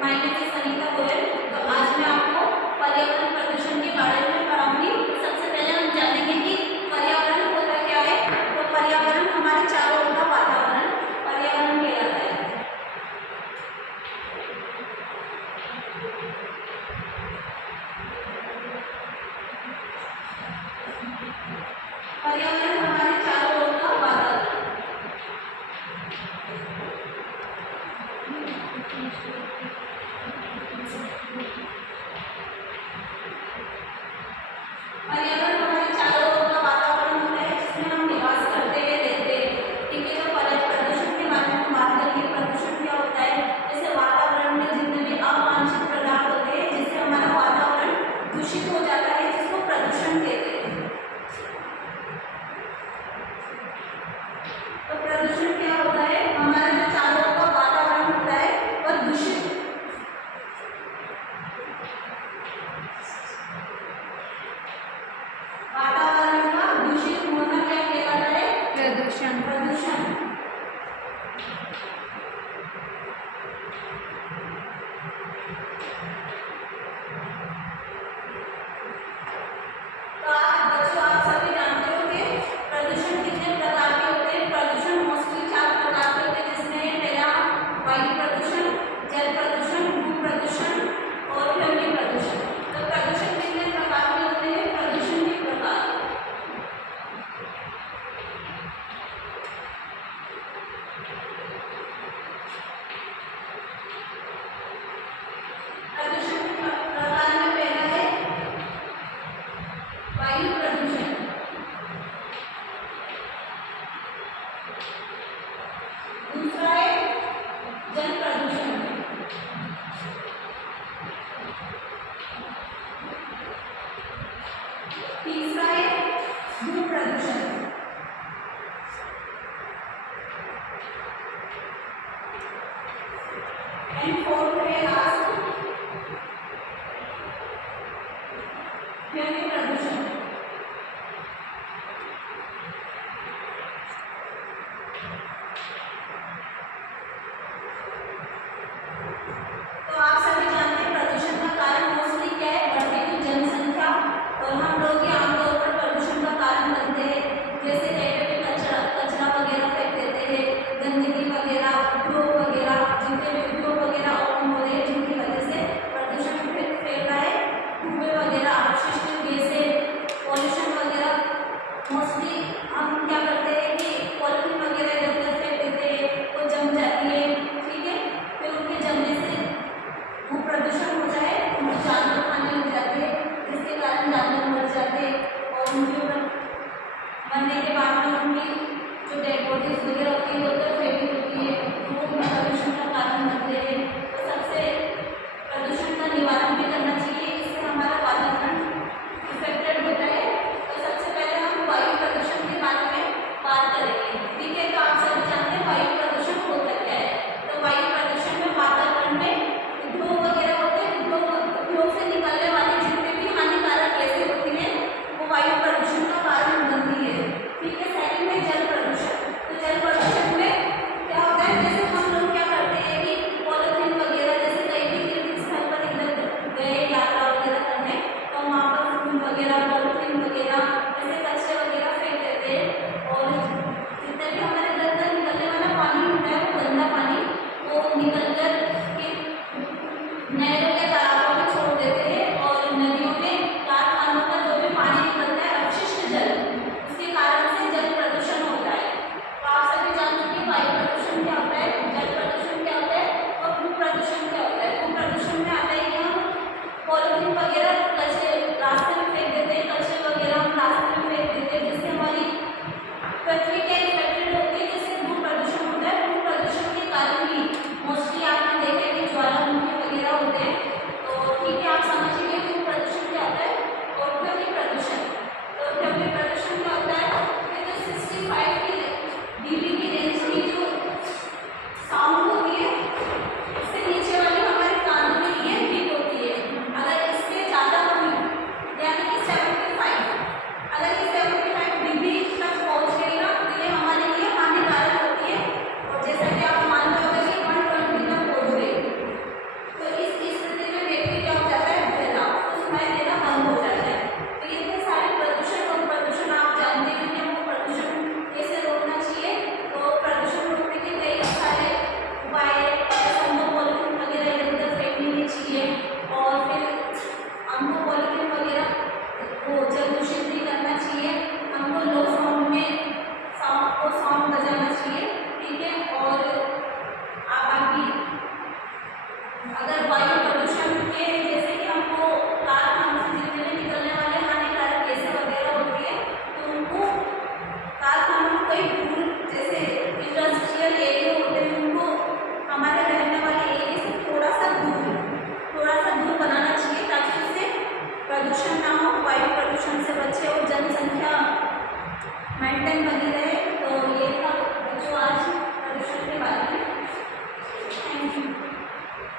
My name is Anita Goyal. तो आज मैं आपको पर्यावरण प्रदूषण के बारे में पढ़ाऊंगी। सबसे पहले हम जानेंगे कि पर्यावरण होता क्या है। तो पर्यावरण हमारे चारों ओर का वातावरण पर्यावरण कहलाता है। पर्यावरण हमारे चारों ओर का वातावरण। पर्यावरण हमारे चारों ओर का वातावरण होता है जिसमें हम निवास करते हैं, रहते हैं। ठीक है, तो प्रदूषण के बारे में बात करेंगे। प्रदूषण क्या होता है? जैसे वातावरण में जितने भी अवांछित पदार्थ होते हैं जिससे हमारा वातावरण दूषित हो जाता है, जिसको प्रदूषण कहते हैं। तो प्रदूषण क्या होता है? हमारे जो चारों ओर का वातावरण होता है वह दूषित वातावरण का दूषित होना क्या कहलाता है? प्रदूषण। प्रदूषण। तो बच्चों आप सभी जानते हो कि प्रदूषण कितने प्रकार के होते हैं। प्रदूषण मोस्टली 4 प्रकार के होते हैं, जिसमें पहला वायु प्रदूषण, जल प्रदूषण, भू प्रदूषण और ध्वनि प्रदूषण। तो प्रदूषण कितने प्रकार के होते हैं? प्रदूषण के प्रकार। प्रदूषण के प्रकार में पहला है वायु प्रदूषण, दूसरा है जल प्रदूषण, तीसरा है भू प्रदूषण, एंड फोर्थ है लास्ट ध्वनि प्रदूषण। तो आप सभी जानते हैं प्रदूषण का कारण मोस्टली क्या है? बढ़ती हुई जनसंख्या। और हम लोग ही आमतौर पर प्रदूषण का कारण बनते हैं। जैसे कहीं पे कचरा कचरा वगैरह फेंक देते हैं, गंदगी वगैरह, उद्योग वगैरह, जितने भी उद्योग वगैरह ओपन हो रहे हैं जिनकी वजह से प्रदूषण फैल रहा है। धुएं वगैरह, अपशिष्ट गैसें, पॉल्यूशन वगैरह। मोस्टली हम क्या करते हैं कि पॉलिथीन वगैरह इधर उधर फेंक देते हैं, वो जम जाती है। ठीक है, फिर उनके जमने से अगर वायु